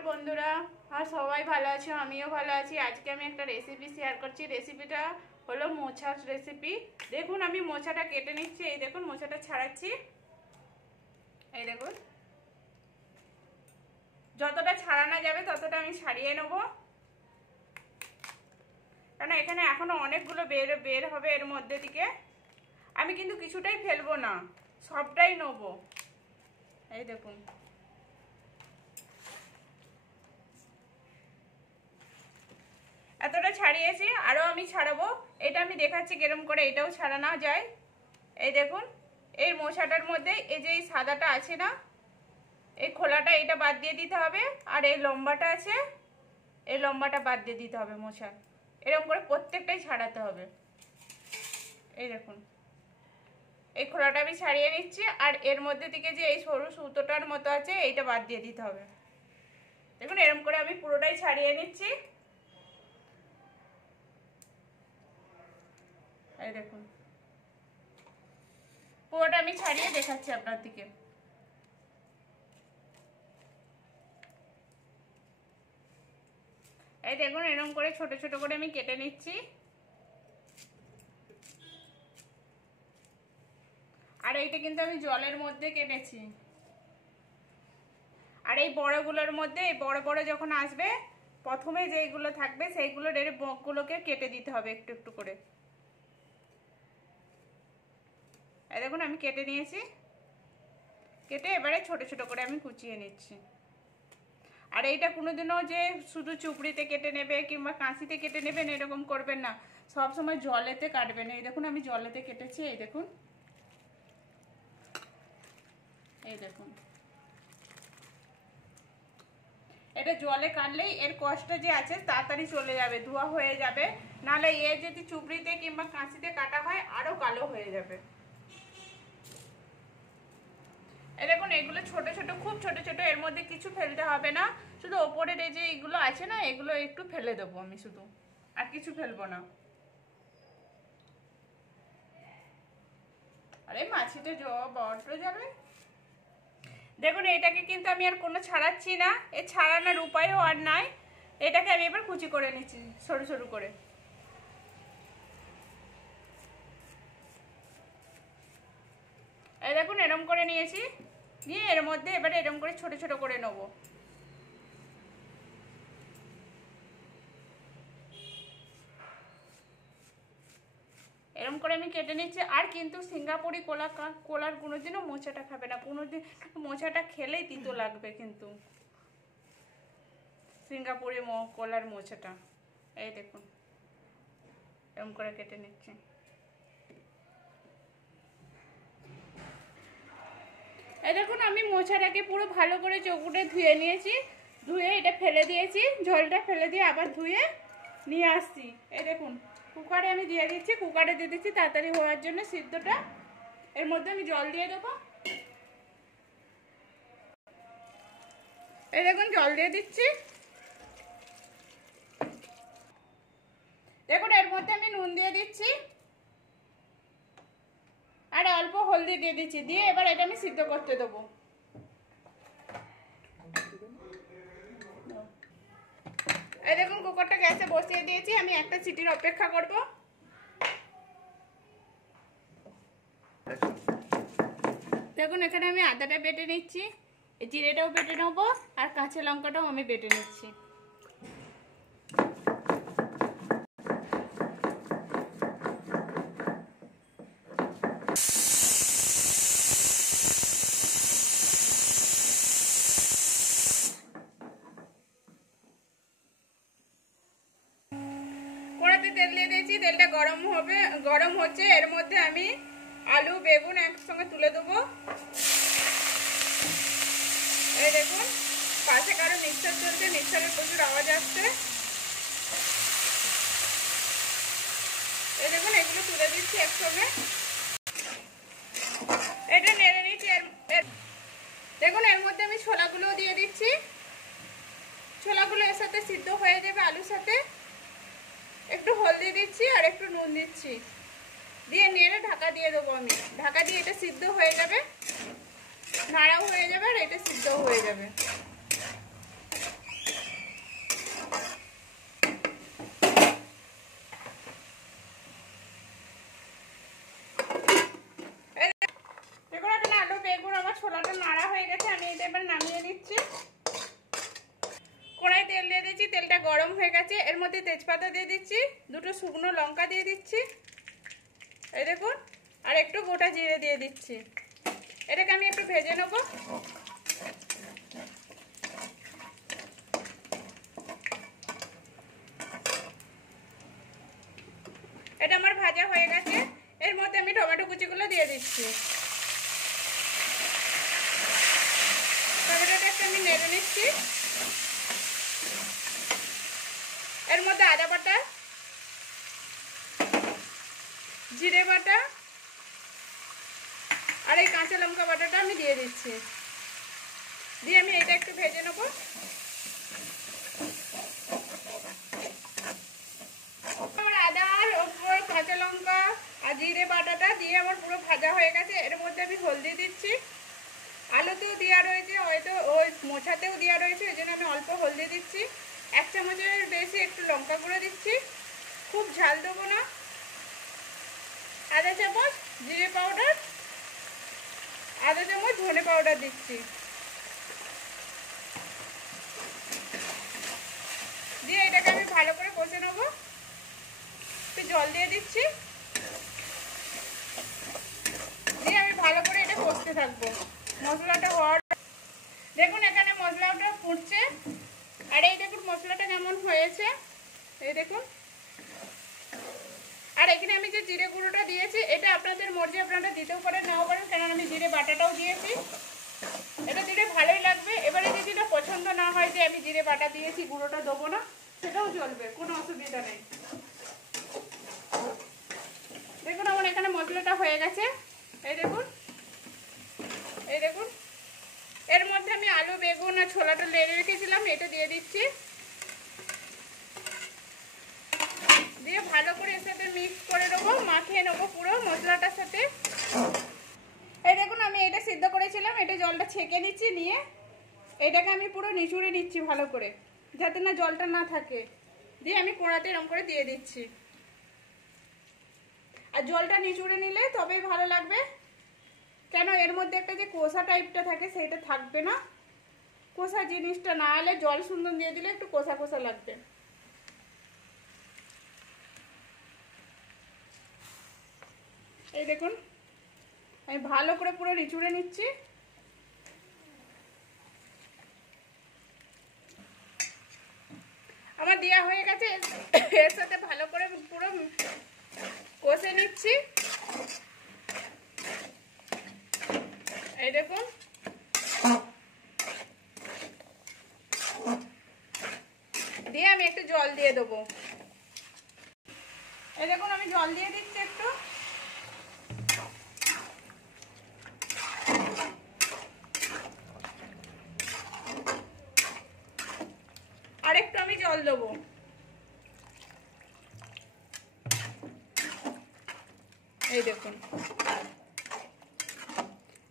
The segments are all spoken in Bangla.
নমস্কার বন্ধুরা, আর সবাই ভালো আছো, আমিও ভালো আছি। আজকে আমি একটা রেসিপি শেয়ার করছি। রেসিপিটা হলো মোচার রেসিপি। দেখুন আমি মোচাটা কেটে নিচ্ছি। এই দেখুন মোচাটা ছাড়াচ্ছি। এই দেখুন যতটা ছাড়ানো যাবে ততটা আমি ছাড়িয়ে নেব, কারণ এখানে এখনো অনেকগুলো বের হবে এর মধ্যে থেকে। আমি কিন্তু কিছুটাই ফেলবো না, সবটাই নেব। এই দেখুন এতটা ছাড়িয়েছি, আরও আমি ছাড়াবো। এটা আমি দেখাচ্ছি কেরম করে এটাও ছাড়ানো যায়। এই দেখুন এই মোচাটার মধ্যে এই যে এই সাদাটা আছে না, এই খোলাটা এটা বাদ দিয়ে দিতে হবে, আর এই লম্বাটা আছে এই লম্বাটা বাদ দিয়ে দিতে হবে মোচার। এরকম করে প্রত্যেকটাই ছাড়াতে হবে। এই দেখুন এই খোলাটা আমি ছাড়িয়ে নিচ্ছি, আর এর মধ্যে থেকে যে এই সরু সুতোটার মতো আছে এইটা বাদ দিয়ে দিতে হবে। দেখুন এরকম করে আমি পুরোটাই ছাড়িয়ে নিচ্ছি। এই দেখুন পুরোটা আমি ছাড়িয়ে দেখাচ্ছি আপনার দিকে। এই দেখুন এরকম করে ছোট ছোট করে আমি কেটে নিচ্ছি। আর এইটা কিন্তু আমি জলের মধ্যে কেটেছি। আর এই বড়গুলোর মধ্যে এই বড় বড় যখন আসবে প্রথমে যেইগুলো থাকবে সেইগুলোর এর বকগুলোকে কেটে দিতে হবে একটু একটু করে। এই দেখুন আমি কেটে নিয়েছি, কেটে এবারে ছোট ছোট করে আমি কুচিয়ে নিচ্ছি। আর এইটা কোনোদিনও যে শুধু চুপড়িতে কেটে নেবে কিংবা কাঁচিতে কেটে নেবেন এরকম করবেন না, সব সময় জলেতে কাটবেন। এই দেখুন আমি জলেতে কেটেছি। এই দেখুন এই দেখুন এটা জলে কাটলেই এর কষ্ট যে আছে তাড়াতাড়ি চলে যাবে, ধোয়া হয়ে যাবে। নাহলে এ যদি চুপড়িতে কিংবা কাঁচিতে কাটা হয় আরো কালো হয়ে যাবে। এই দেখুন এগুলো ছোট ছোট, খুব ছোট ছোট, এর মধ্যে কিছু ফেলতে হবে না। শুধু ওপরের এই যে এগুলো আছে না এগুলো একটু ফেলে দেবো আমি শুধু, আর কিছু ফেলবো না। আরে মাছিটা বড্ড যাবে। দেখুন এটাকে কিন্তু আমি আর কোনো ছাড়াচ্ছি না, এ ছাড়ানোর উপায়ও আর নাই। এটাকে আমি এবার কুচি করে নিচ্ছি সরু সরু করে। এই দেখুন এরম করে নিয়েছি, নিয়ে এর মধ্যে এবারে এরম করে ছোট ছোট করে নেব। এরম করে আমি কেটে নিচ্ছি। আর কিন্তু সিঙ্গাপুরি কোলার কোনোদিনও মোচাটা খাবে না, কোনোদিন মোচাটা খেলেই তিতো লাগবে কিন্তু সিঙ্গাপুরি কোলার মোচাটা। এই দেখুন এরম করে কেটে নিচ্ছি। এই দেখুন আমি মোচাটাকে পুরো ভালো করে চৌকুটে ধুয়ে নিয়েছি, ধুয়ে এটা ফেলে দিয়েছি, ঝোলটা ফেলে দিয়ে আবার ধুয়ে নিয়ে আসছি। এই দেখুন কুকারে আমি দিয়ে দিচ্ছি, কুকারে দিয়ে দিচ্ছি তাড়াতাড়ি হওয়ার জন্য সিদ্ধটা। এর মধ্যে আমি জল দিয়ে দেবো। এই দেখুন জল দিয়ে দিচ্ছি। দেখুন এর মধ্যে আমি নুন দিয়ে দিচ্ছি আর অল্প হলদি দিয়ে দিচ্ছি, দিয়ে এবার এটা আমি সিদ্ধ করতে দেবো। এই দেখুন কুকারটা গ্যাসে বসিয়ে দিয়েছি, আমি একটা সিটির অপেক্ষা করব। দেখুন এখানে আমি আদাটা বেটে নিচ্ছি, জিরেটাও বেটে নেবো, আর কাঁচা লঙ্কাটাও আমি বেটে নিচ্ছি। তেল দিয়ে দিয়েছি, তেলটা গরম হচ্ছে। এর মধ্যে আমি আলু বেগুন একসঙ্গে তুলে দেবো। এই দেখুন পাশে কারো মিক্সার চলছে, মিক্সারের প্রচুর আওয়াজ আসছে। এই দেখুন এগুলো তুলে দিচ্ছি একসঙ্গে, এটা নেড়ে নিচ্ছি। দেখুন এর মধ্যে আমি ছোলাগুলোও দিয়ে দিচ্ছি, ছোলাগুলো এর সাথে সিদ্ধ হয়ে যাবে আলুর সাথে। একটু হলদি দিচ্ছি আর একটু নুন দিচ্ছি, দিয়ে নেড়ে ঢাকা দিয়ে দেবো আমি। ঢাকা দিয়ে এটা সিদ্ধ হয়ে যাবে, নাড়াও হয়ে যাবে আর এটা সিদ্ধ হয়ে যাবে। দিয়ে দিচ্ছি, তেলটা গরম হয়ে গেছে। এর মধ্যে তেজপাতা দিয়ে দিচ্ছি, দুটো শুকনো লঙ্কা দিয়ে দিচ্ছি, এই দেখুন, আর একটু গোটা জিরে দিয়ে দিচ্ছি। এটাকে আমি একটু ভেজে নেব। এটা আমার ভাজা হয়ে গেছে। এর মধ্যে আমি টমেটো কুচিগুলো দিয়ে দিচ্ছি। টমেটোটা একটু আমি নেড়ে নিচ্ছি। এর মধ্যে আদা বাটা, জিরে বাটা আর এই কাঁচা লঙ্কা বাটাটা আমি দিয়ে দিচ্ছি। দিয়ে আমি এটা একটু ভেজে নেব। আমার আদা আর কাঁচা লঙ্কা আর জিরে বাটাটা দিয়ে আমার পুরো ভাজা হয়ে গেছে। এর মধ্যে আমি হলদি দিচ্ছি, আলুতেও দেওয়া রয়েছে, হয়তো ওই মোছাতেও দেওয়া রয়েছে, ওই জন্য আমি অল্প হলদি দিচ্ছি। 1 চামচের বেশি একটু লঙ্কা গুঁড়ো দিচ্ছি, খুব ঝাল দেবো না। আধা চামচ জিরে পাউডার, আধা চামচ ধনে পাউডার দিচ্ছি। দিয়ে এটাকে আমি ভালো করে কষে নেবো। একটু জল দিয়ে দিচ্ছি, দিয়ে আমি ভালো করে এটা কষতে থাকবো মশলাটা হওয়ার। দেখুন এখানে মশলাটা ফুটছে, আর এই দেখুন মশলাটা কেমন হয়েছে, এই দেখুন। আর এখানে আমি যে জিরে গুঁড়োটা দিয়েছি, এটা আপনাদের মর্জি, আপনারা দিতেও পারেন নাও পারেন, কারণ আমি জিরে বাটাটাও দিয়েছি। এটা দিলে ভালোই লাগবে। এবারে যদি না পছন্দ না হয় যে আমি জিরে বাটা দিয়েছি, গুঁড়োটা দেবো না, সেটাও চলবে, কোনো অসুবিধা নেই। দেখুন আমার এখানে মশলাটা হয়ে গেছে, এই দেখুন, এই দেখুন। এর মধ্যে আমি আলু, বেগুন আর ছোলাটা লেড়ে রেখেছিলাম, এটা দিয়ে দিচ্ছি। দিয়ে ভালো করে এর সাথে মিক্স করে নেবো, মাখিয়ে নেবো পুরো মশলাটার সাথে। এই দেখুন আমি এটা সিদ্ধ করেছিলাম, এটা জলটা ছেঁকে নিচ্ছি, নিয়ে এটাকে আমি পুরো নিচুড়ে নিচ্ছি ভালো করে, যাতে না জলটা না থাকে। দিয়ে আমি কড়াতে এরকম করে দিয়ে দিচ্ছি। আর জলটা নিচুড়ে নিলে তবেই ভালো লাগবে, কেন এর মধ্যে একটা যে কষা টাইপটা থাকে সেটা থাকবে না। কষা জিনিসটা না হলে জল সুন্দর দিয়ে দিলে একটু কষা কষা লাগবে। এই দেখুন আমি ভালো করে পুরো নিচুড়ে নিচ্ছি। আমার দেওয়া হয়ে গেছে, এর সাথে ভালো করে পুরো কষে নিচ্ছি। এই দেখুন দিয়ে আমি একটু জল দিয়ে দেবো। এই দেখুন আমি জল দিয়ে দিচ্ছি একটু। আর একটু আমি জল দেবো। এই দেখুন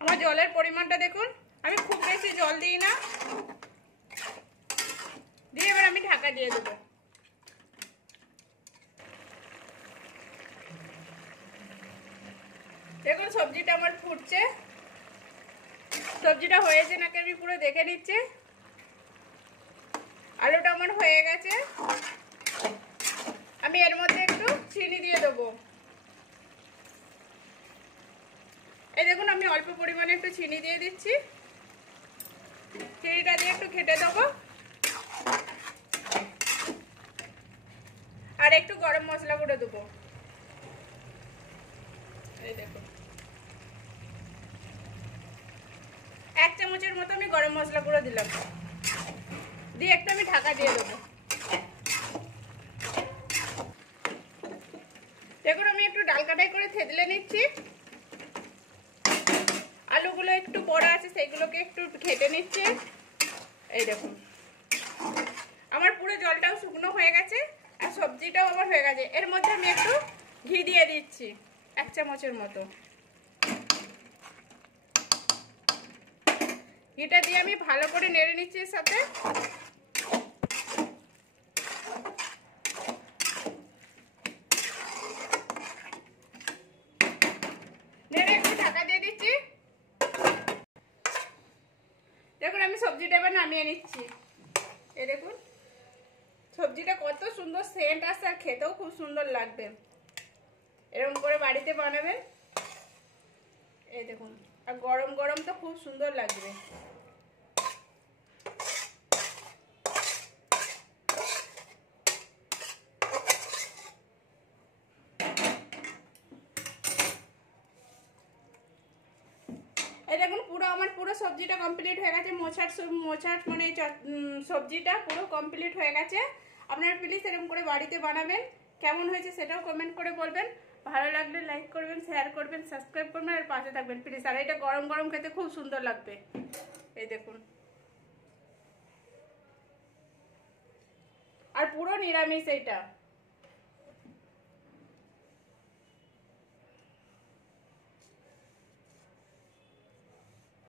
আমার জলের পরিমাণটা দেখুন, আমি খুব বেশি জল দিই না। দিয়ে এবার আমি ঢাকা দিয়ে দেবো। দেখুন সবজিটা আমার ফুটছে, সবজিটা হয়েছে নাকি আমি পুরো দেখে নিচ্ছি। আলুটা আমার হয়ে গেছে, আমি এর মধ্যে একটু চিনি দিয়ে দেবো। এই দেখুন আমি অল্প পরিমাণে একটু চিনি দিয়ে দিচ্ছি, চিনিটা দিয়ে একটু ঘেটে দেবো। আর একটু গরম মশলা গুঁড়ো দেবো। এই দেখুন 1 চামচের মতো আমি গরম মশলা গুঁড়ো দিলাম, দিয়ে একটু আমি ঢাকা দিয়ে দেবো। দেখুন আমি একটু ডাল কাটাই করে থেতলে নিচ্ছি। আলুগুলো একটু বড়া আছে, সেগুলোকে একটু ঘেটে নিচ্ছি। এই দেখুন আমার পুরো জলটাও শুকনো হয়ে গেছে, আর সবজিটাও আমার হয়ে গেছে। এর মধ্যে আমি একটু ঘি দিয়ে দিচ্ছি 1 চামচের মতো। ঘিটা দিয়ে আমি ভালো করে নেড়ে নিচ্ছি এর সাথে। নেড়ে একটু ঢাকা দিয়ে দিচ্ছি। দেখুন আমি সবজিটা এবার নামিয়ে নিচ্ছি। এই দেখুন সবজিটা কত সুন্দর সেন্ট আসছে আর খেতেও খুব সুন্দর লাগবে। এরকম করে বাড়িতে বানাবেন। এই দেখুন, আর গরম গরম তো খুব সুন্দর লাগবে। এই দেখুন আমার পুরো সবজিটা কমপ্লিট হয়ে গেছে। মোচার মানে সবজিটা পুরো কমপ্লিট হয়ে গেছে। আপনারা প্লিজ এরকম করে বাড়িতে বানাবেন। কেমন হয়েছে সেটাও কমেন্ট করে বলবেন। ভালো লাগলে লাইক করবেন, শেয়ার করবেন, সাবস্ক্রাইব করবেন আর পাশে থাকবেন প্লিজ। আর এটা গরম গরম খেতে খুব সুন্দর লাগবে। এই দেখুন, আর পুরো নিরামিষ এইটা।